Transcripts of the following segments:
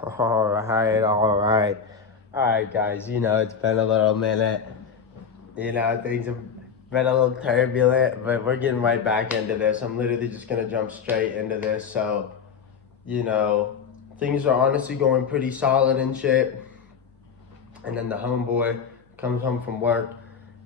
Alright, guys, it's been a little minute. Things have been a little turbulent, but we're getting right back into this. I'm literally just gonna jump straight into this. So, you know, things are honestly going pretty solid and shit. And then the homeboy comes home from work,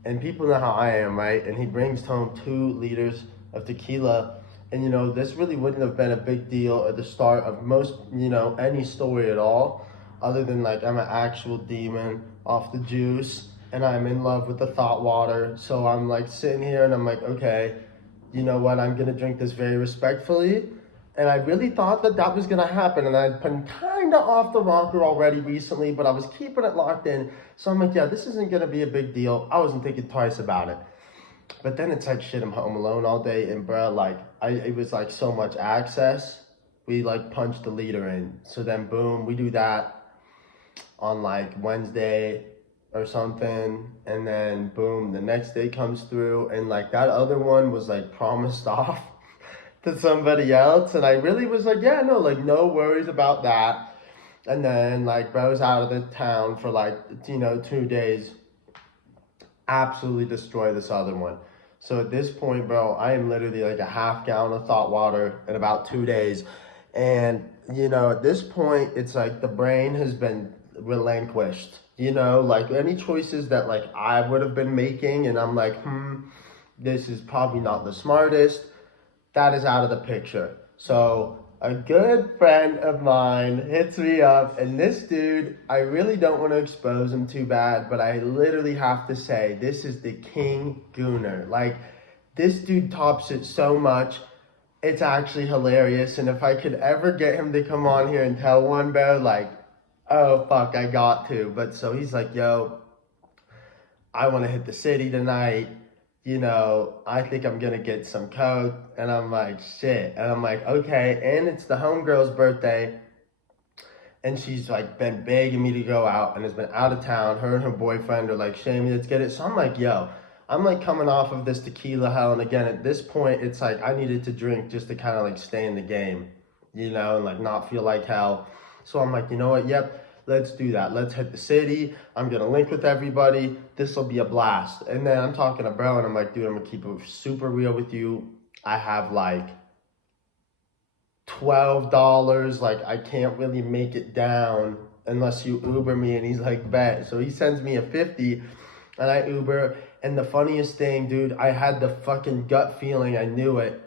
and people know how I am, right? And he brings home 2 liters of tequila. And this really wouldn't have been a big deal at the start of most, any story at all, other than like I'm an actual demon off the juice and I'm in love with the thought water. So I'm like sitting here and I'm like, okay, you know what? I'm gonna drink this very respectfully. And I really thought that that was gonna happen. And I'd been kind of off the rocker already recently, but I was keeping it locked in. So I'm like, yeah, this isn't gonna be a big deal. I wasn't thinking twice about it. But then it's like, shit, I'm home alone all day. And bro, like, it was like so much access. We like punched the liter in. So then boom, we do that on like Wednesday or something, and then boom, the next day comes through, and like that other one was like promised off to somebody else, and I really was like, yeah, no, like no worries about that. And then like bro's out of the town for like 2 days, absolutely destroy this other one. So at this point, bro, I am literally like a half gallon of thought water in about 2 days. And, at this point, it's like the brain has been relinquished. Like any choices that like I would have been making, and I'm like, this is probably not the smartest, that is out of the picture. So a good friend of mine hits me up, and this dude, I really don't want to expose him too bad, but I literally have to say, this is the king gooner. Like, this dude tops it so much, it's actually hilarious. And if I could ever get him to come on here and tell one, bro, like, oh fuck, I got to. But so he's like, yo, I want to hit the city tonight. I think I'm going to get some coke. And I'm like, shit. And I'm like, okay. And it's the homegirl's birthday. And she's like been begging me to go out and has been out of town. Her and her boyfriend are like, Shamey, let's get it. So I'm like, yo, I'm like coming off of this tequila hell. And again, at this point, it's like I needed to drink just to kind of like stay in the game, and like not feel like hell. So I'm like, you know what? Yep, let's do that. Let's hit the city. I'm going to link with everybody. This will be a blast. And then I'm talking to bro and I'm like, dude, I'm going to keep it super real with you. I have like $12. Like, I can't really make it down unless you Uber me. And he's like, bet. So he sends me a 50 and I Uber. And the funniest thing, dude, I had the fucking gut feeling. I knew it.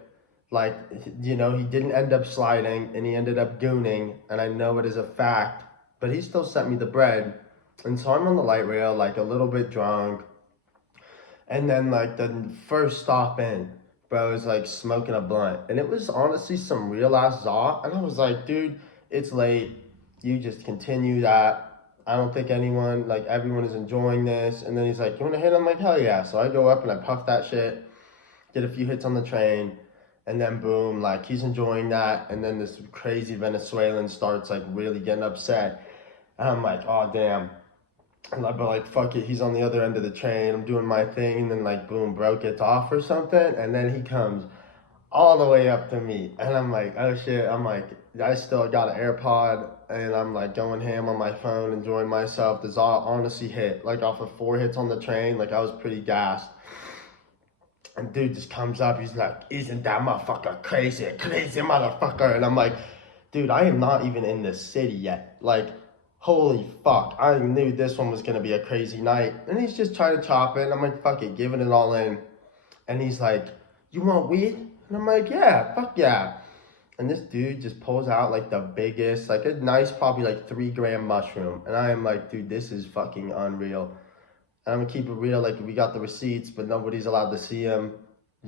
Like, he didn't end up sliding and he ended up gooning. And I know it is a fact. But he still sent me the bread. And so I'm on the light rail, like a little bit drunk. And then like the first stop in, bro was like smoking a blunt. And it was honestly some real ass zaw. And I was like, dude, it's late. You just continue that. I don't think everyone is enjoying this. And then he's like, you want to hit? I'm like, hell yeah. So I go up and I puff that shit, get a few hits on the train. And then boom, like he's enjoying that. And then this crazy Venezuelan starts like really getting upset. And I'm like, oh damn. But like, fuck it, he's on the other end of the train. I'm doing my thing. And then like, boom, bro gets off or something. And then he comes all the way up to me. And I'm like, oh shit. I'm like, I still got an AirPod. And I'm like going ham on my phone, enjoying myself. This all honestly hit. Like off of 4 hits on the train. Like I was pretty gassed. And dude just comes up, he's like, isn't that motherfucker crazy? Crazy motherfucker. And I'm like, dude, I am not even in this city yet. Like, holy fuck. I knew this one was going to be a crazy night. And he's just trying to chop it. And I'm like, fuck it, giving it all in. And he's like, you want weed? And I'm like, yeah, fuck yeah. And this dude just pulls out like the biggest, like a nice, probably like 3-gram mushroom. And I am like, dude, this is fucking unreal. I'm gonna keep it real, like we got the receipts, but nobody's allowed to see them.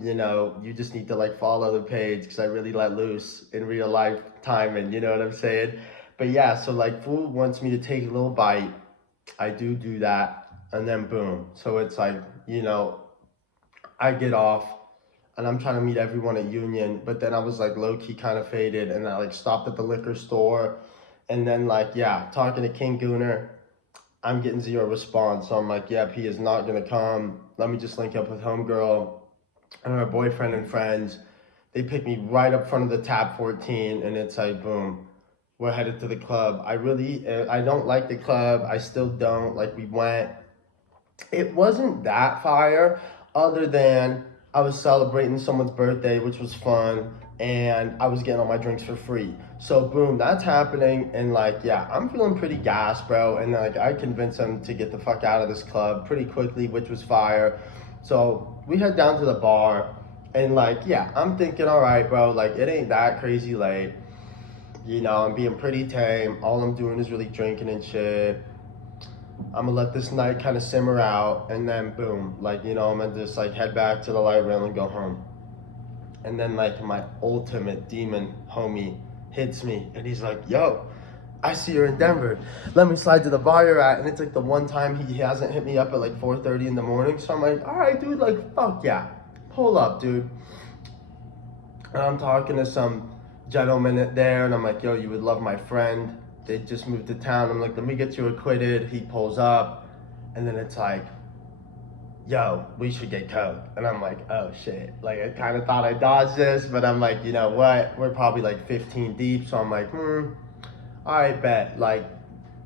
You just need to like follow the page because I really let loose in real life timing, you know what I'm saying? But yeah, so like food wants me to take a little bite. I do that, and then boom. So it's like, I get off and I'm trying to meet everyone at Union, but then I was like low-key kind of faded and I like stopped at the liquor store and then like, yeah, talking to King Gooner. I'm getting 0 response. So I'm like, yep, he is not going to come. Let me just link up with homegirl and her boyfriend and friends. They pick me right up front of the tab 14 and it's like, boom, we're headed to the club. I don't like the club. I still don't. Like, we went. It wasn't that fire, other than I was celebrating someone's birthday, which was fun, and I was getting all my drinks for free. So boom, that's happening, and like, yeah, I'm feeling pretty gassed, bro. And like, I convinced him to get the fuck out of this club pretty quickly, which was fire. So we head down to the bar, and like, yeah, I'm thinking, all right, bro, like, it ain't that crazy late. You know, I'm being pretty tame. All I'm doing is really drinking and shit. I'm gonna let this night kind of simmer out, and then boom, like, you know, I'm gonna just like head back to the light rail and go home. And then like my ultimate demon homie hits me, and he's like, yo, I see you're in Denver. Let me slide to the bar you're at. And it's like the one time he hasn't hit me up at like 4:30 in the morning. So I'm like, all right, dude, like, fuck yeah, pull up, dude. And I'm talking to some gentleman there, and I'm like, yo, you would love my friend. They just moved to town. I'm like, let me get you acquitted. He pulls up, and then it's like, yo, we should get coke. And I'm like, oh shit. Like, I kind of thought I dodged this, but I'm like, you know what? We're probably like 15 deep. So I'm like, all right, bet. Like,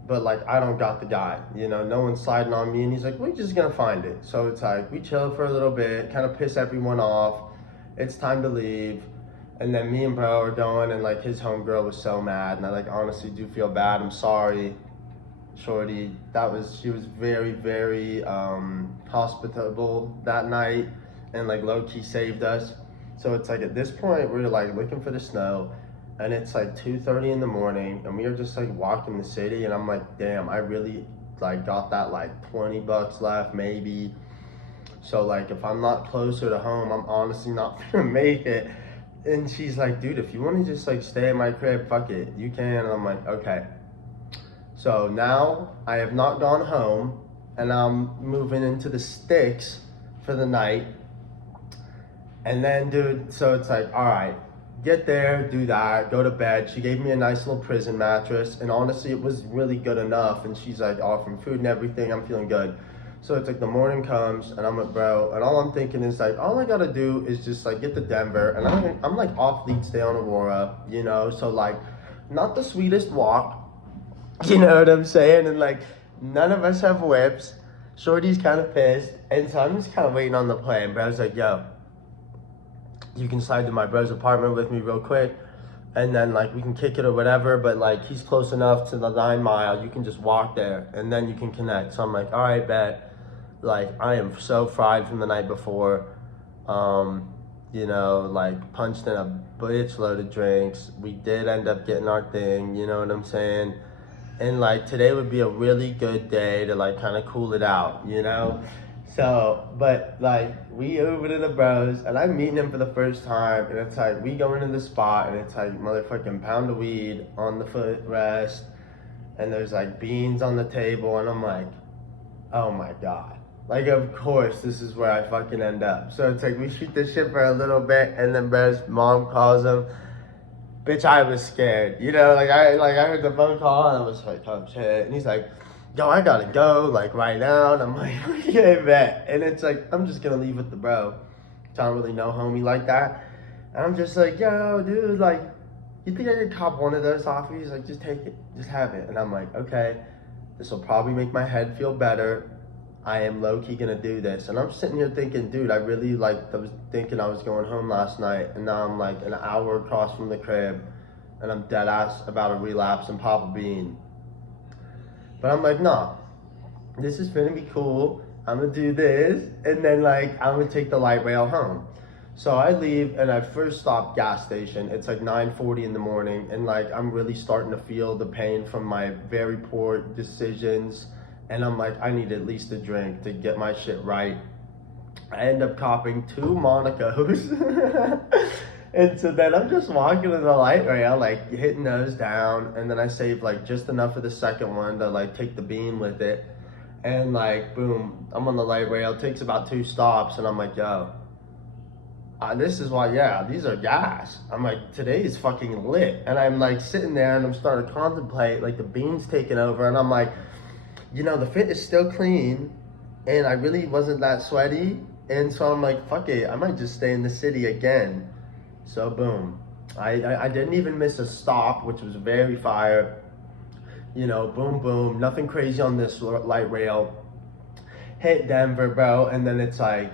but like, I don't got the guy, you know, no one's sliding on me. And he's like, we're just gonna find it. So it's like, we chill for a little bit, kind of piss everyone off. It's time to leave. And then me and bro are going, and like, his homegirl was so mad, and I like honestly do feel bad. I'm sorry, shorty. She was very, very hospitable that night, and like low-key saved us. So it's like, at this point we're like looking for the snow, and it's like 2:30 in the morning, and we are just like walking the city, and I'm like, damn, I really like got that like $20 left maybe. So like, if I'm not closer to home, I'm honestly not gonna make it. And she's like, dude, if you want to just like stay at my crib, fuck it, you can. And I'm like, okay. So now I have not gone home, and I'm moving into the sticks for the night. And then, dude, so it's like, all right, get there, do that, go to bed. She gave me a nice little prison mattress, and honestly, it was really good enough. And she's like offering food and everything. I'm feeling good. So it's like the morning comes, and I'm like, bro, and all I'm thinking is like, all I gotta do is just like get to Denver, and I'm like off lead stay on Aurora, you know, so like, not the sweetest walk, you know what I'm saying? And like, none of us have whips. Shorty's kind of pissed, and so I'm just kind of waiting on the plane. Bro's like, yo, you can slide to my bro's apartment with me real quick, and then like we can kick it or whatever, but like he's close enough to the 9 mile, you can just walk there, and then you can connect. So I'm like, all right, bet. Like, I am so fried from the night before, you know, like punched in a bitch load of drinks. We did end up getting our thing, you know what I'm saying? And like, today would be a really good day to like kind of cool it out, you know? So, but like, we over to the bros, and I'm meeting him for the first time, and it's like, we go into the spot, and it's like motherfucking pound of weed on the footrest, and there's like beans on the table, and I'm like, oh my God. Like, of course, this is where I fucking end up. So it's like, we shoot this shit for a little bit, and then bro's mom calls him. Bitch, I was scared. You know, I heard the phone call, and I was like, oh shit. And he's like, yo, I gotta go, like, right now. And I'm like, okay, bet. And it's like, I'm just gonna leave with the bro. I don't really know homie like that. And I'm just like, yo, dude, like, you think I could cop one of those off of you? He's like, just take it, just have it. And I'm like, okay, this will probably make my head feel better. I am low-key gonna do this. And I'm sitting here thinking, dude, I really I was thinking I was going home last night, and now I'm like an hour across from the crib, and I'm dead ass about to relapse and pop a bean. But I'm like, nah, this is gonna be cool. I'm gonna do this, and then like, I'm gonna take the light rail home. So I leave, and I first stop gas station. It's like 9:40 in the morning, and like, I'm really starting to feel the pain from my very poor decisions. And I'm like, I need at least a drink to get my shit right. I end up copping 2 Monaco's. And so then I'm just walking to the light rail, like hitting those down. And then I save like just enough of the second one to like take the bean with it. And like, boom, I'm on the light rail. It takes about 2 stops. And I'm like, yo, this is why, yeah, these are gas. I'm like, today is fucking lit. And I'm like sitting there, and I'm starting to contemplate like the beans taking over. And I'm like, you know, the fit is still clean, and I really wasn't that sweaty, and so I'm like, fuck it, I might just stay in the city again. So boom, I didn't even miss a stop, which was very fire. You know, boom, boom, nothing crazy on this light rail. Hit Denver, bro, and then it's like,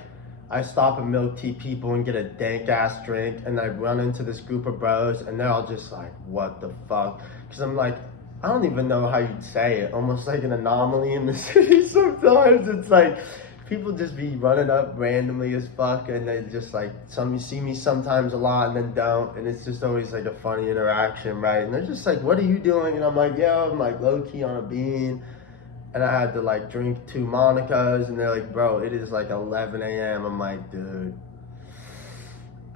I stop at Milk Tea People and get a dank ass drink, and I run into this group of bros, and they're all just like, what the fuck? Because I'm like, I don't even know how you'd say it, almost like an anomaly in the city sometimes. It's like, people just be running up randomly as fuck, and they just like, you see me sometimes a lot and then don't, and it's just always like a funny interaction, right? And they're just like, what are you doing? And I'm like, yo, I'm like low key on a bean, and I had to like drink 2 Monicas, and they're like, bro, it is like 11 a.m. I'm like, dude,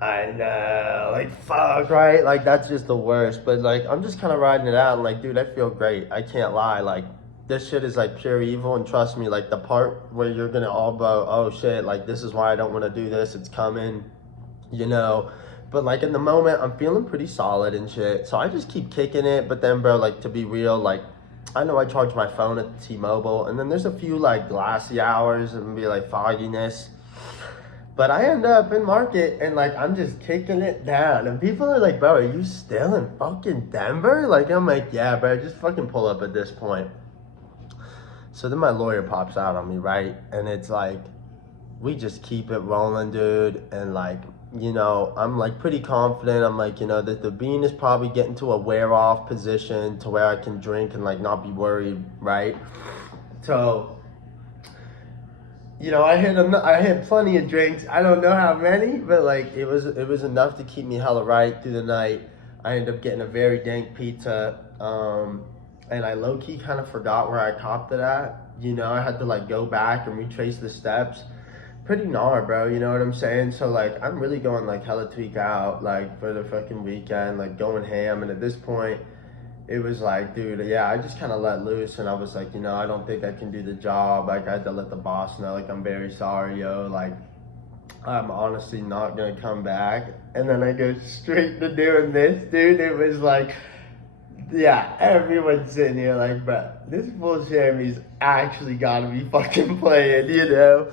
I know, like, fuck, right? Like, that's just the worst, but like, I'm just kind of riding it out, and like, dude, I feel great, I can't lie, like, this shit is like pure evil, and trust me, like the part where you're gonna all go, oh shit, like this is why I don't want to do this, it's coming, you know. But like in the moment, I'm feeling pretty solid and shit, so I just keep kicking it. But then, bro, like to be real, like I know I charge my phone at T-Mobile, and then there's a few like glassy hours and be like fogginess. But I end up in market and like I'm just kicking it down, and people are like, bro, are you still in fucking Denver? Like I'm like, yeah, bro, just fucking pull up at this point. So then my lawyer pops out on me, right? And it's like, we just keep it rolling, dude. And like, you know, I'm like pretty confident. I'm like, you know, that the bean is probably getting to a wear off position to where I can drink and like not be worried, right? So, you know, I had plenty of drinks. I don't know how many, but like it was enough to keep me hella right through the night. I ended up getting a very dank pizza. And I low-key kind of forgot where I copped it at. You know, I had to like go back and retrace the steps. Pretty gnar, bro, you know what I'm saying? So like, I'm really going like hella tweak out, like for the fucking weekend, like going ham. And at this point, it was like, dude, yeah, I just kind of let loose. And I was like, you know, I don't think I can do the job. Like I had to let the boss know, like, I'm very sorry, yo. Like, I'm honestly not gonna come back. And then I go straight to doing this, dude. It was like, yeah, everyone's sitting here like, bro, this fool Jeremy's actually gotta be fucking playing, you know?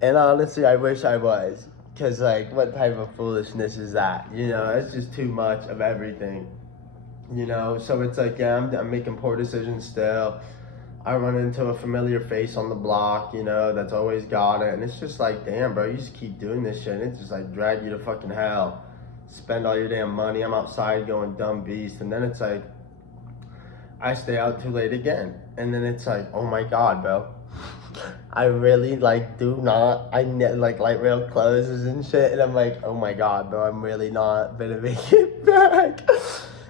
And honestly, I wish I was. Cause like, what type of foolishness is that? You know, it's just too much of everything. You know, so it's like, yeah, I'm making poor decisions still. I run into a familiar face on the block, you know, that's always got it. And it's just like, damn, bro, you just keep doing this shit. And it's just like, drag you to fucking hell. Spend all your damn money. I'm outside going dumb beast. And then it's like, I stay out too late again. And then it's like, oh my God, bro. I really like like light rail closes and shit. And I'm like, oh my God, bro, I'm really not gonna make it back.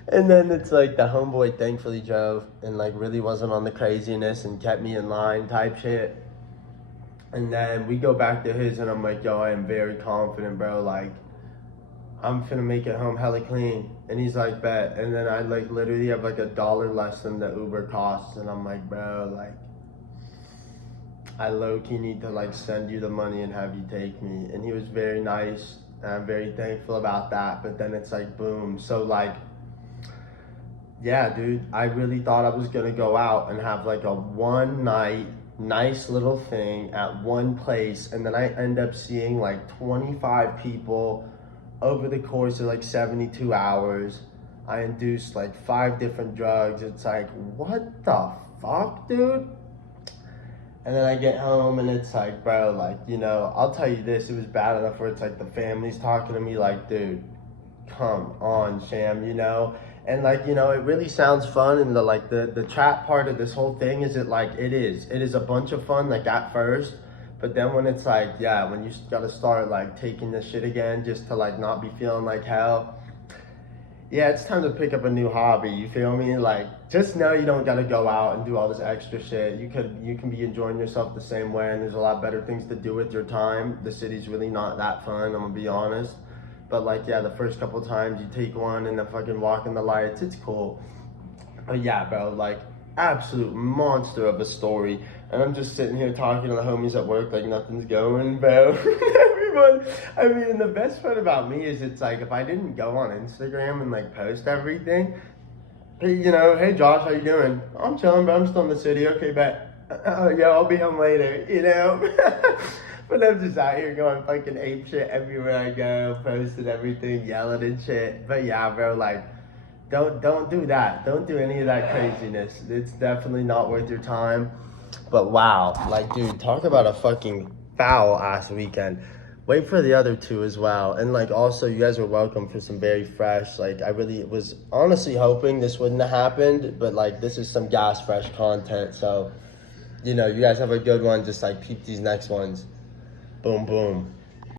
And then it's like the homeboy thankfully drove and like really wasn't on the craziness and kept me in line type shit. And then we go back to his and I'm like, yo, I am very confident, bro. Like, I'm finna make it home hella clean. And he's like, bet. And then I like literally have like $1 less than the Uber costs. And I'm like, bro, like, I low-key need to like send you the money and have you take me. And he was very nice. And I'm very thankful about that. But then it's like, boom. So like, yeah, dude, I really thought I was gonna go out and have like a one night nice little thing at one place. And then I end up seeing like 25 people over the course of like 72 hours. I induced like 5 different drugs. It's like, what the fuck, dude? And then I get home and it's like, bro, like, you know, I'll tell you this, it was bad enough where it's like the family's talking to me like, dude, come on, Sham, you know? And like, you know, it really sounds fun, and the trap part of this whole thing is it is a bunch of fun, like at first. But then when it's like, yeah, when you gotta start like taking this shit again just to like not be feeling like hell, yeah, it's time to pick up a new hobby, you feel me? Like, just know you don't gotta go out and do all this extra shit. You can be enjoying yourself the same way, and there's a lot better things to do with your time. The city's really not that fun, I'm gonna be honest. But like, yeah, the first couple times you take one and the fucking walk in the lights, it's cool. But yeah, bro, like, absolute monster of a story. And I'm just sitting here talking to the homies at work like nothing's going, bro. Everyone, I mean, the best part about me is it's like, if I didn't go on Instagram and like post everything, hey, you know, hey Josh, how you doing? I'm chilling, bro, I'm still in the city, okay, bet. oh, yo, I'll be home later, you know? But I'm just out here going fucking ape shit everywhere I go, posting everything, yelling and shit. But yeah, bro, like, don't do that. Don't do any of that craziness. It's definitely not worth your time. But wow, like, dude, talk about a fucking foul ass weekend. Wait for the other two as well. And like, also, you guys are welcome for some very fresh. Like, I really was honestly hoping this wouldn't have happened, but like, this is some gas fresh content. So, you know, you guys have a good one. Just like peep these next ones. Boom, boom.